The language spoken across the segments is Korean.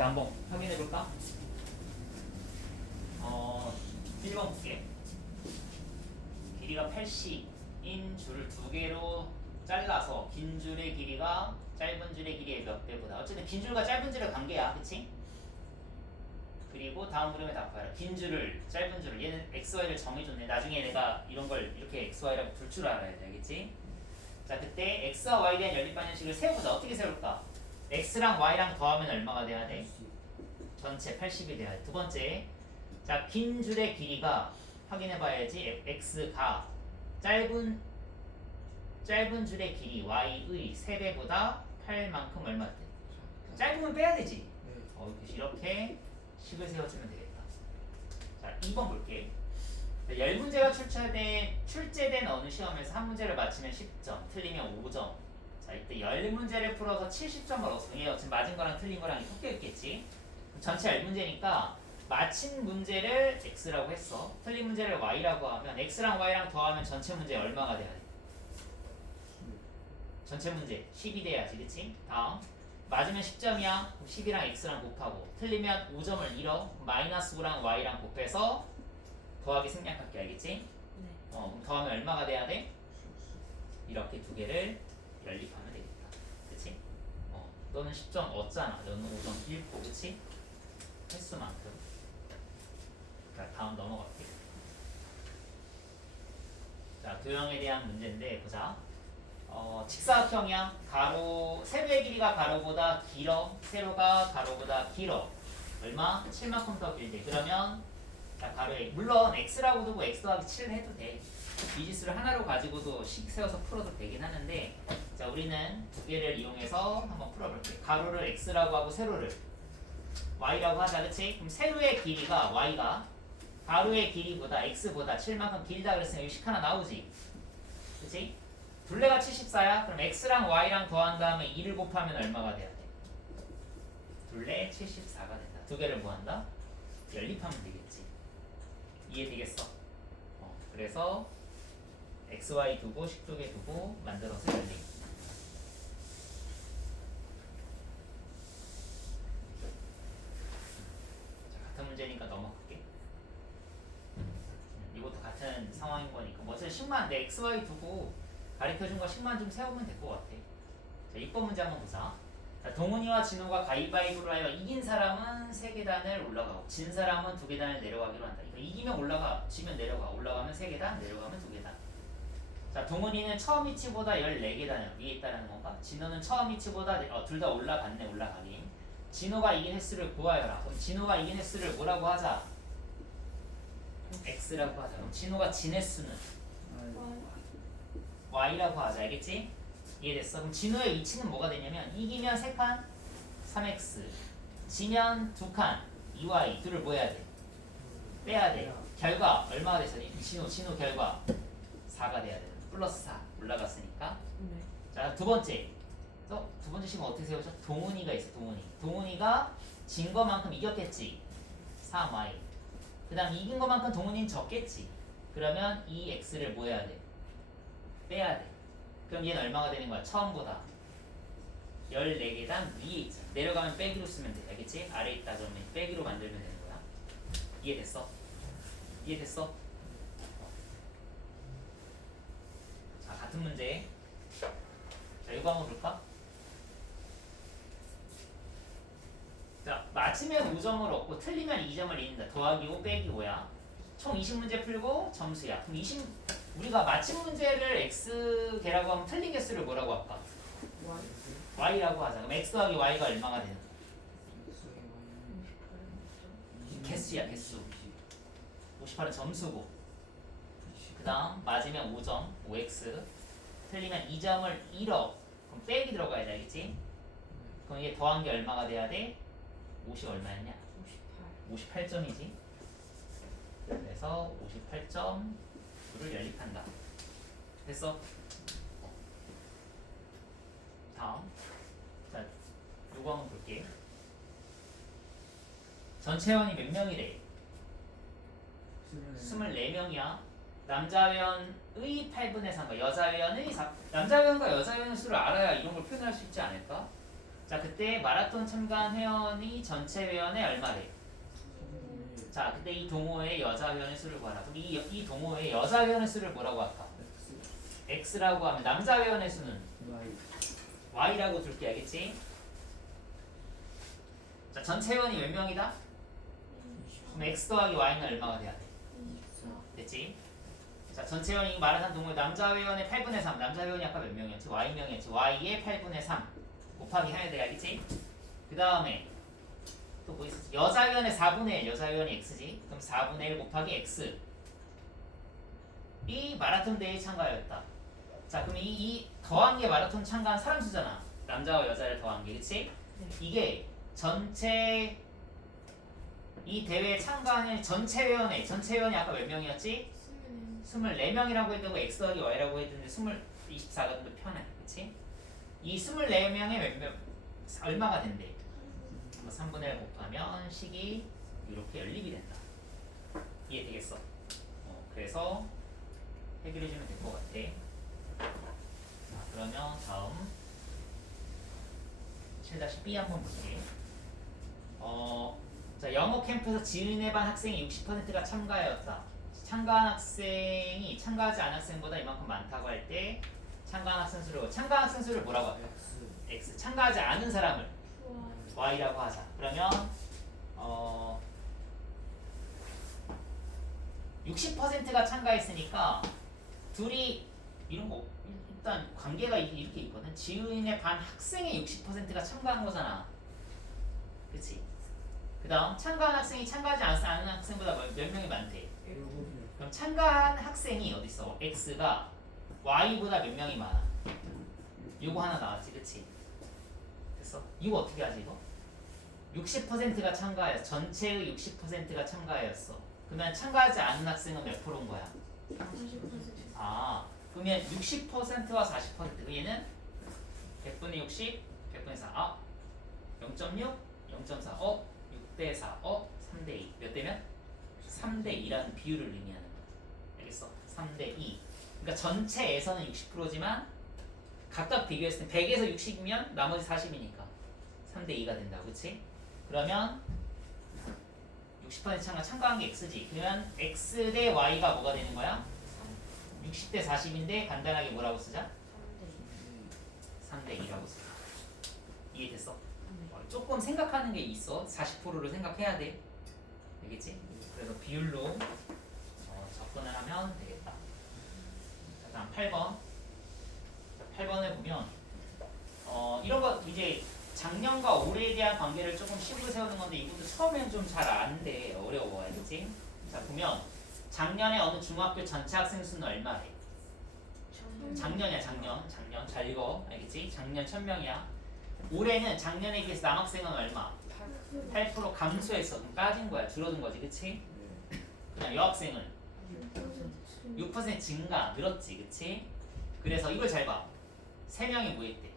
자, 한번 확인해 볼까? 1번 볼게. 길이가 80인 줄을 두 개로 잘라서 긴 줄의 길이가 짧은 줄의 길이의 몇 배보다. 어쨌든 긴 줄과 짧은 줄의 관계야, 그치? 그리고 다음 그림에 답하라. 긴 줄을, 짧은 줄을, 얘는 x, y를 정해줬네. 나중에 내가 이런 걸 이렇게 x, y라고 둘 줄 알아야 돼, 알겠지? 자, 그때 x와 y에 대한 연립방정식을 세워보자. 어떻게 세울까? x랑 y랑 더하면 얼마가 돼야 돼? 전체 80이 돼야 돼. 두 번째, 자, 긴 줄의 길이가 확인해봐야지. x가 짧은 줄의 길이 y의 3배보다 8만큼 얼마 돼? 짧으면 빼야 되지. 이렇게 식을 세워주면 되겠다. 자, 2번 볼게. 자, 10문제가 출제된 어느 시험에서 한 문제를 맞히면 10점, 틀리면 5점. 자, 이때 10문제를 풀어서 70점을 얻었어. 얘 지금 맞은 거랑 틀린 거랑 섞여 있겠지? 전체 10문제니까 맞힌 문제를 x라고 했어. 틀린 문제를 y라고 하면 x랑 y랑 더하면 전체 문제 얼마가 돼야 돼? 전체 문제 10이 돼야지, 그치? 다음 맞으면 10점이야. 10이랑 x랑 곱하고 틀리면 5점을 잃어. 마이너스 5랑 y랑 곱해서 더하기 생략할게, 알겠지? 네. 그럼 더하면 얼마가 돼야 돼? 이렇게 두 개를 연립하면 되겠다, 그치? 너는 10점 얻잖아. 너는 5점 잃고, 그치? 횟수만큼. 자, 다음 넘어갈게. 자, 도형에 대한 문제인데 보자. 직사각형이야. 세로의 길이가 가로보다 길어. 세로가 가로보다 길어. 얼마? 7만큼 더 길대. 그러면 자, 가로에 물론 x라고 두고 x 더하기 7을 해도 돼. 미지수를 하나로 가지고도 식 세워서 풀어도 되긴 하는데, 자, 우리는 두 개를 이용해서 한번 풀어볼게. 가로를 x라고 하고 세로를 y라고 하자, 그치? 그럼 세로의 길이가 y가 가로의 길이보다 x보다 7만큼 길다 그랬으면 여기 식 하나 나오지, 그치? 둘레가 74야? 그럼 x랑 y랑 더한 다음에 2를 곱하면 얼마가 돼야 돼? 둘레 74가 된다. 두 개를 뭐 한다? 연립하면 되겠지. 이해되겠어? 그래서 x, y 두고 식 두 개 두고 만들어서 연립. 자, 같은 문제니까 넘어갈게. 이것도 같은 상황인 거니까 뭐 어차피 식만 내 x, y 두고 가르쳐준 거 식만 좀 세우면 될 것 같아. 자, 6번 문제 한번 보자. 자, 동훈이와 진호가 가위바위보를 하여 이긴 사람은 3계단을 올라가고 진 사람은 2계단을 내려가기로 한다. 이거 이기면 올라가, 지면 내려가. 올라가면 3계단, 내려가면 2계단. 자, 동훈이는 처음 위치보다 14계단을 위에 있다는 건가? 진호는 처음 위치보다 둘 다 올라갔네, 올라가긴. 진호가 이긴 횟수를 구하여라. 그럼 진호가 이긴 횟수를 뭐라고 하자? x라고 하자. 그럼 진호가 진 횟수는 y라고 하자, 알겠지? 이해됐어? 그럼 진호의 위치는 뭐가 되냐면 이기면 3칸 3x, 지면 2칸 2y. 둘을 뭐 해야 돼? 빼야 돼. 결과 얼마가 됐어? 진호 결과 4가 돼야 돼. 플러스 4 올라갔으니까. 네. 자, 두 번째. 두 번째 식은 어떻게 세우죠? 동훈이가 있어. 동훈이가 진 거만큼 이겼겠지. 3y. 그 다음 이긴 것만큼 동훈이는 졌겠지. 그러면 이 x를 뭐 해야 돼? 빼야 돼. 그럼 얘는 얼마가 되는 거야? 처음보다 14계단 위에 있잖아. 내려가면 빼기로 쓰면 돼. 알겠지? 아래에 있다 그러면 빼기로 만들면 되는 거야. 이해됐어? 이해됐어? 자, 같은 문제. 자, 이거 한번 볼까? 자, 맞으면 5점을 얻고 틀리면 2점을 잃는다. 더하기 5 빼기 5야. 총 20문제 풀고 점수야. 그럼 우리가 맞힌 문제를 x개라고 하면 틀린 개수를 뭐라고 할까? y라고 하자. 그럼 x 더하기 y가 얼마가 되는 거야? 개수야, 개수. 58은 점수고. 그 다음 맞으면 5점, 5x. 틀리면 2점을 잃어. 그럼 빼기 들어가야지, 알겠지? 그럼 이게 더한 게 얼마가 돼야 돼? 50 얼마였냐? 58점이지. 그래서 58점을 연립한다. 됐어? 다음. 자, 요거 한번 볼게. 전체 회원이 몇 명이래? 24명이야. 남자 회원의 8분의 3과 여자 회원의 4. 남자 회원과 여자 회원 수를 알아야 이런 걸 표현할 수 있지 않을까? 자, 그때 마라톤 참가한 회원이 전체 회원의 얼마래? 자, 그때 이 동호회의 여자 회원의 수를 구하라. 그럼 이 동호회의 여자 회원의 수를 뭐라고 할까? X라고 하면 남자 회원의 수는 Y라고 둘게, 알겠지? 자, 전체 회원이 몇 명이다? 그럼 X 더하기 Y는 얼마가 돼야 돼? 됐지? 자, 전체 회원이 마라톤 동호회 남자 회원의 8분의 3, 남자 회원이 아까 몇 명이었지? Y명이었지. Y의 8분의 3 곱하기 해야 돼, 알겠지? 그 다음에 또 뭐 있었지? 여자 회원의 4분의 1, 여자 회원이 X지? 그럼 4분의 1 곱하기 X 이 마라톤 대회에 참가하였다. 자, 그럼 이 더한 게 마라톤 참가한 사람 수잖아. 남자와 여자를 더한 게, 그치? 이게 전체 이 대회에 참가한 전체 회원이 아까 몇 명이었지? 24명이라고 했던 거 X 더하기 Y라고 했는데 24가 좀 더 편해, 그치? 이 24명의 몇 명, 얼마가 된대? 3분의 1 곱하면 식이 이렇게 연립이 된다. 이해되겠어? 그래서 해결해주면 될 것 같아. 자, 그러면 다음 7-B 한번 볼게. 자, 영어 캠프에서 지은의 반 학생이 60%가 참가하였다. 참가한 학생이 참가하지 않은 학생보다 이만큼 많다고 할 때 참가한 학생 수를 뭐라고 할까? X. 참가하지 않은 사람을 Y라고 하자. 그러면 60%가 참가했으니까 둘이 이런 거 일단 관계가 이렇게 있거든. 지은의 반 학생의 60%가 참가한 거잖아. 그치? 그 다음 참가한 학생이 참가하지 않은 학생보다 몇 명이 많대? 그럼 참가한 학생이 어딨어? X가 Y보다 몇 명이 많아? 요거 하나 나왔지, 그치? 됐어? 이거 어떻게 하지, 이거? 60%가 참가하였어. 전체의 60%가 참가하였어. 그러면 참가하지 않은 학생은 몇 프로인 거야? 40%. 아, 그러면 60%와 40%. 얘는 100분의 60, 100분의 4. 아, 0.6, 0.4. 6대 4. 3대 2. 몇 대면? 3대 2라는 비율을 의미하는 거야. 알겠어? 3대 2. 그러니까 전체에서는 60%지만 각각 비교했을 때 100에서 60이면 나머지 40이니까 3대 2가 된다고, 그치? 그러면 60% 참가한 게 X지. 그러면 X 대 Y가 뭐가 되는 거야? 60대 40인데 간단하게 뭐라고 쓰자? 3대 2라고 쓰자. 이해됐어? 조금 생각하는 게 있어. 40%를 생각해야 돼. 알겠지? 그래서 비율로 접근을 하면 되겠다. 자, 다음 8번. 8번에 보면 이런 거 이제 작년과 올해에 대한 관계를 조금 식으로 세우는 건데 이것도 처음엔 좀 잘 안 돼. 어려워. 알겠지? 자, 보면 작년에 어느 중학교 전체 학생 수는 얼마래? 작년이야, 작년 잘 읽어. 알겠지? 작년 1000명이야. 올해는 작년에 비해서 남학생은 얼마? 8% 감소했어. 그럼 빠진 거야. 줄어든 거지, 그치? 그다음 여학생은 6% 증가, 늘었지, 그치? 그래서 이걸 잘 봐. 3명이 뭐 했대?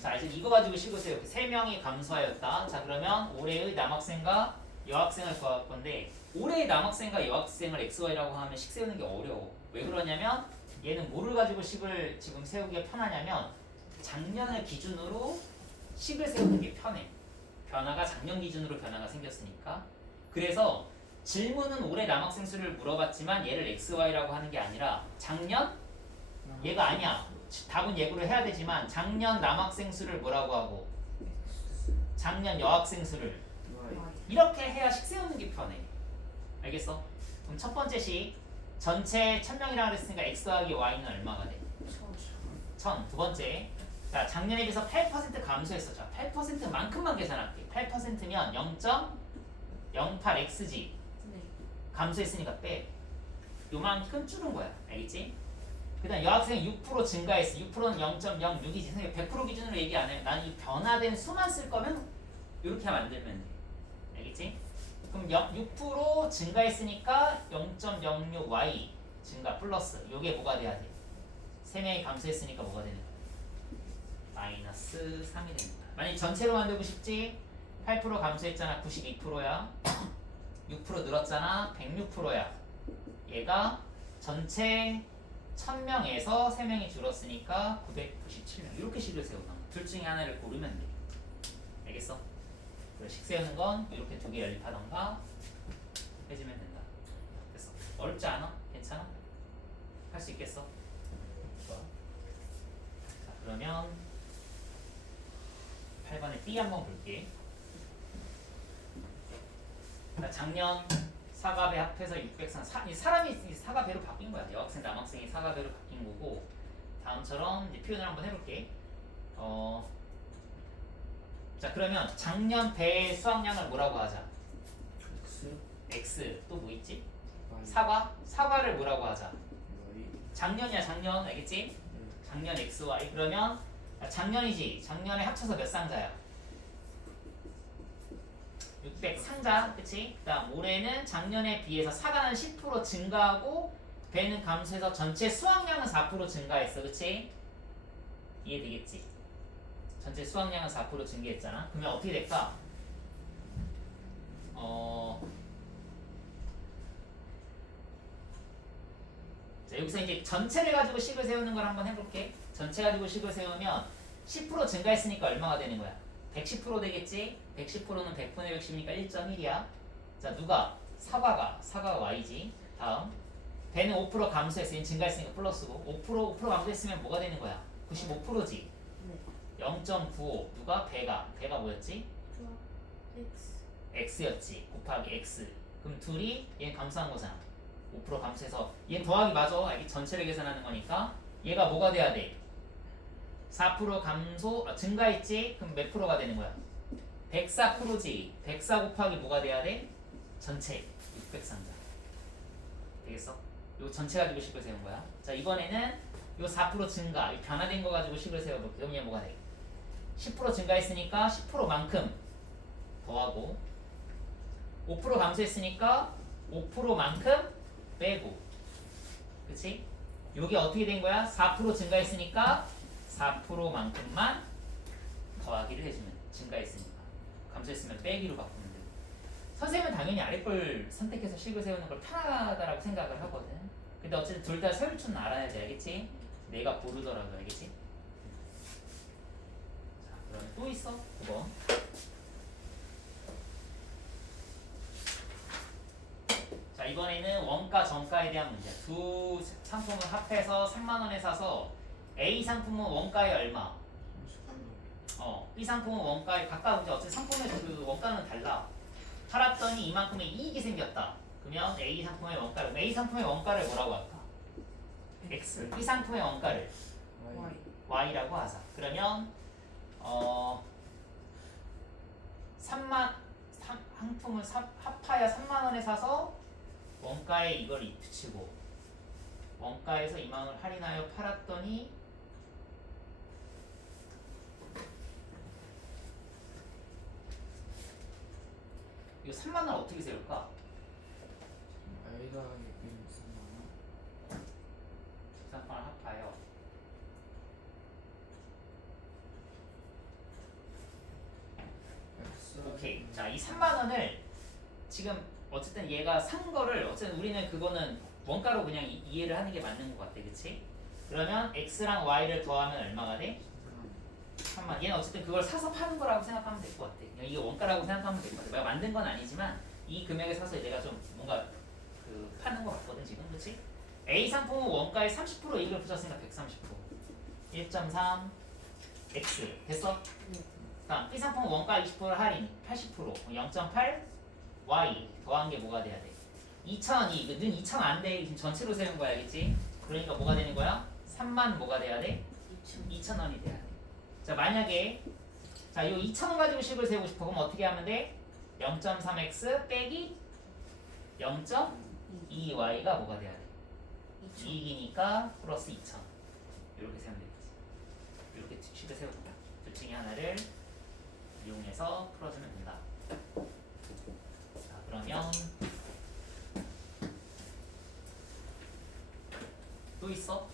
자, 이제 이거 가지고 식으세요. 3명이 감소하였다. 자, 그러면 올해의 남학생과 여학생을 구할 건데 올해의 남학생과 여학생을 XY라고 하면 식 세우는 게 어려워. 왜 그러냐면 얘는 뭐를 가지고 식을 지금 세우기가 편하냐면 작년을 기준으로 식을 세우는 게 편해. 변화가 작년 기준으로 변화가 생겼으니까. 그래서 질문은 올해 남학생 수를 물어봤지만 얘를 XY라고 하는 게 아니라 작년? 얘가 아니야. 답은 예고를 해야 되지만 작년 남학생 수를 뭐라고 하고 작년 여학생 수를 이렇게 해야 식 세우는 게 편해. 알겠어? 그럼 첫 번째 식 전체 1000명이라고 그랬으니까 X 더하기 Y는 얼마가 돼? 1000. 두 번째, 자, 작년에 비해서 8% 감소했어. 자, 8%만큼만 계산할게. 8%면 0.08xg 감소했으니까 빼. 요만큼 줄은 거야. 알겠지? 그 다음 여학생이 6% 증가했어. 6%는 0.06이지. 선생님 100% 기준으로 얘기 안 해. 나는 이 변화된 수만 쓸 거면 이렇게 만들면 돼. 알겠지? 그럼 6% 증가했으니까 0.06y 증가 플러스 요게 뭐가 돼야 돼? 3명이 감소했으니까 뭐가 되는 거야? 마이너스 3이 되는 거야. 만약 전체로 만들고 싶지? 8% 감소했잖아. 92%야. 6% 늘었잖아. 106%야. 얘가 전체 1000명에서 3명이 줄었으니까 997명. 이렇게 식을 세우나. 둘 중에 하나를 고르면 돼. 알겠어? 그래서 식 세우는 건 이렇게 두 개 연립하던가 해주면 된다. 됐어. 어렵지 않아? 괜찮아? 할 수 있겠어? 좋아. 자, 그러면 8번에 B 한번 볼게. 자, 작년 사과배 합해서 603. 이 사람이 사과배로 바뀐 거야. 여학생, 남학생이 사과배로 바뀐 거고. 다음처럼 이제 표현을 한번 해볼게. 자, 그러면 작년 배의 수확량을 뭐라고 하자? X X. 또 뭐 있지? Y 사과를 뭐라고 하자? Y 작년이야, 작년. 알겠지? 작년 X, Y. 그러면 작년이지. 작년에 합쳐서 몇 상자야? 600 상자. 그치? 그다음 올해는 작년에 비해서 사과는 10% 증가하고 배는 감소해서 전체 수확량은 4% 증가했어. 그치? 이해되겠지? 전체 수확량은 4% 증가했잖아. 그러면 어떻게 될까? 자, 여기서 이제 전체를 가지고 식을 세우는 걸 한번 해볼게. 전체 가지고 식을 세우면 10% 증가했으니까 얼마가 되는 거야? 110% 되겠지? 110%는 100분의 110이니까 1.1이야. 자, 누가? 사과가 Y지. 다음. 배는 5% 감소했으니 증가했으니까 플러스고 5% 감소했으면 뭐가 되는 거야? 95%지. 0.95 누가? 배가 뭐였지? X였지. 곱하기 X. 그럼 둘이 얘는 감소한 거잖아. 5% 감소해서 얘는 더하기 맞아. 이게 전체를 계산하는 거니까 얘가 뭐가 돼야 돼? 4% 감소 증가했지? 그럼 몇 프로가 되는 거야? 104%지. 104 곱하기 뭐가 돼야 돼? 전체 600상자. 되겠어? 요 전체 가지고 식을 세운 거야. 자, 이번에는 요 4% 증가, 이 변화된 거 가지고 식을 세워볼게. 그럼 얘 뭐가 돼? 10% 증가했으니까 10%만큼 더하고 5% 감소했으니까 5%만큼 빼고. 그치? 요게 어떻게 된 거야? 4% 증가했으니까 4%만큼만 더하기를 해주면 증가했으니까 감소했으면 빼기로 바꾸면 되고. 선생님은 당연히 아래 걸 선택해서 식을 세우는 걸 편하다라고 생각을 하거든. 근데 어쨌든 둘 다 세울 줄은 알아야 돼. 알겠지? 내가 고르더라도. 알겠지? 자, 그럼 또 있어. 9번. 자, 이번에는 원가 정가에 대한 문제야. 두 상품을 합해서 3만원에 사서 A 상품은 원가에 얼마? B 상품은 원가에 각각 이제 어쨌든 상품의 그 원가는 달라. 팔았더니 이만큼의 이익이 생겼다. 그러면 A 상품의 원가를 A 상품의 원가를 뭐라고 할까? X. B 상품의 원가를 Y라고 하자. 그러면 상품을 합하여 3만 원에 사서 원가에 이걸 붙이고 원가에서 2만 원을 할인하여 팔았더니 이 3만 원 어떻게 세울까? Y가 3만 상품을 합하여 X 오케이. 자, 이 3만 원을 지금 어쨌든 얘가 산 거를 어쨌든 우리는 그거는 원가로 그냥 이해를 하는 게 맞는 것 같아. 그치? 그러면 X랑 Y를 더하면 얼마가 돼? 3만. 얘는 어쨌든 그걸 사서 파는 거라고 생각하면 될 것 같아. 그냥 이게 원가라고 생각하면 될 것 같아. 내가 만든 건 아니지만 이 금액에 사서 내가 좀 뭔가 그 파는 거 같거든 지금. 그치? A 상품은 원가에 30% 이익을 붙였으니까 130%. 1.3 X. 됐어? 다음 B 상품은 원가 20% 할인 80% 0.8 Y 더한 게 뭐가 돼야 돼? 2,000이 는 2,000 안 돼. 지금 전체로 세는 거야. 알겠지? 그러니까 뭐가 되는 거야? 3만 뭐가 돼야 돼? 2,000원이 돼야 돼. 자, 만약에 자, 요 2,000원 가지고 식을 세우고 싶어. 그럼 어떻게 하면 돼? 0.3x 빼기 0.2y가 뭐가 돼야 돼? 이익이니까 플러스 2,000. 이렇게 세우면 되겠지. 이렇게 식을 세우고 둘 중에 하나를 이용해서 풀어주면 된다. 자, 그러면 또 있어?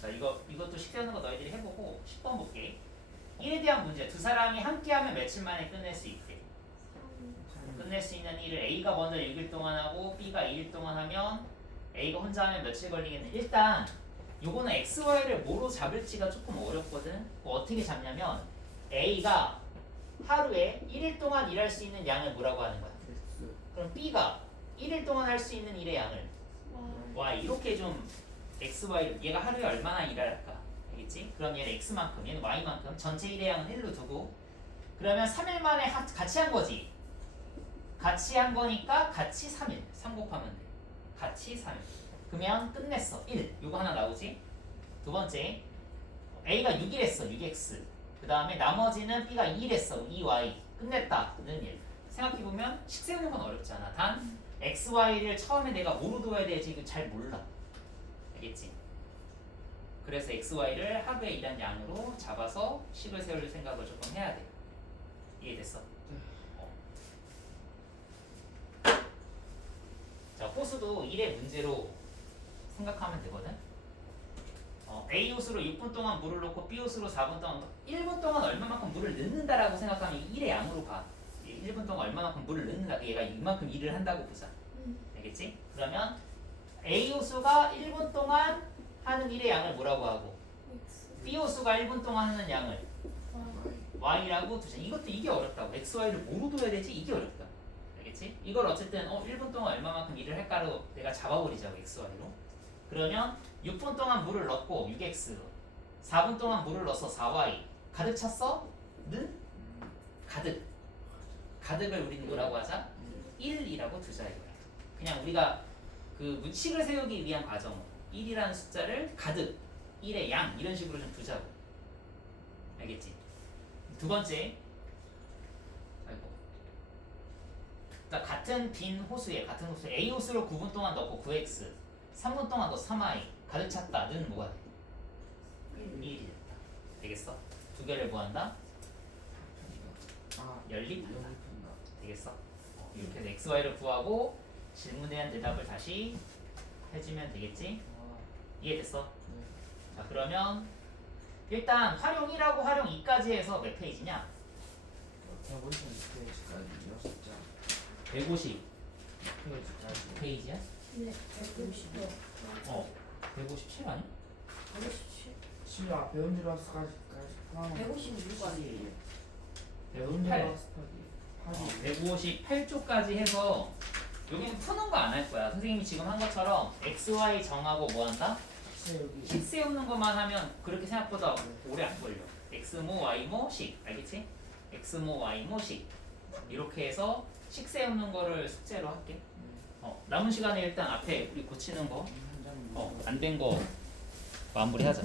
자, 이것도 식 세우는 거 너희들이 해보고 10번 볼게. 1에 대한 문제. 두 사람이 함께하면 며칠 만에 끝낼 수 있대. 끝낼 수 있는 일을 A가 먼저 6일 동안 하고 B가 2일 동안 하면 A가 혼자 하면 며칠 걸리겠네. 일단 요거는 XY를 뭐로 잡을지가 조금 어렵거든. 뭐 어떻게 잡냐면 A가 하루에 1일 동안 일할 수 있는 양을 뭐라고 하는 거야? X 그럼 B가 1일 동안 할 수 있는 일의 양을 Y 이렇게 좀 X, Y 얘가 하루에 얼마나 일을 할까? 알겠지? 그럼 얘는 X만큼 얘는 Y만큼 전체 일의 양은 1로 두고 그러면 3일 만에 같이 한 거지. 같이 한 거니까 같이 3일 3 곱하면 돼. 같이 3일 그러면 끝냈어 1 요거 하나 나오지. 두 번째 A가 6일 했어 6X 그 다음에 나머지는 B가 2일 했어 2Y 끝냈다 는 1 생각해보면 식 세우는 건 어렵지 않아. 단 X, Y를 처음에 내가 뭐로 둬야 될지 이거 잘 몰라. 알겠지? 그래서 X, Y를 하루에 일한 양으로 잡아서 식을 세울 생각을 조금 해야 돼. 이해됐어? 자, 호수도 1의 문제로 생각하면 되거든. A 호수로 6분 동안 물을 넣고 B 호수로 4분 동안 1분 동안 얼마만큼 물을 넣는다라고 생각하면 1의 양으로 봐. 1분 동안 얼마만큼 물을 넣는다. 얘가 이만큼 일을 한다고 보자. 알겠지? 그러면 A 호수가 1분 동안 하는 일의 양을 뭐라고 하고 B 호수가 1분 동안 하는 양을 Y라고 두자. 이게 어렵다고. X, Y를 뭐로 둬야 되지? 이게 어렵다. 알겠지? 이걸 어쨌든 1분 동안 얼마만큼 일을 할까로 내가 잡아버리자고 X, Y로. 그러면 6분 동안 물을 넣고 6X 4분 동안 물을 넣어서 4Y 가득 찼어? 는? 가득을 우리는 뭐라고 하자? 1이라고 두자 이거야. 그냥 우리가 그 식을 세우기 위한 과정으로 1이라는 숫자를 가득 1의 양 이런 식으로 좀 두자고. 알겠지? 두 번째 같은 빈 호수에 A 호수로 9분 동안 넣고 9X 3분 동안 너 3I 가득 찼다는 뭐가 돼? 1이 됐다. 되겠어? 두 개를 뭐한다? 연립한다. 되겠어? 이렇게 해서 X, Y를 구하고 질문에 대한 대답을 다시 해주면 되겠지? 이해됐어? 자 그러면 일단 활용 1하고 활용 2까지 해서 몇 페이지냐? 150 페이지야? 네, 150도. 157 아니? 157? 시야 배운 줄 알았어까지 156까지. 배운 줄 158. 알았어까지 158쪽까지 해서 여기는 푸는 거 안 할 거야. 선생님이 지금 한 것처럼 X, Y 정하고 뭐 한다? 여기 식 세우는 것만 하면 그렇게 생각보다 오래 안 걸려. X모 Y모 식 알겠지? X모 Y모 식 이렇게 해서 식 세우는 거를 숙제로 할게. 남은 시간에 일단 앞에 우리 고치는 거 안 된 거 마무리하자.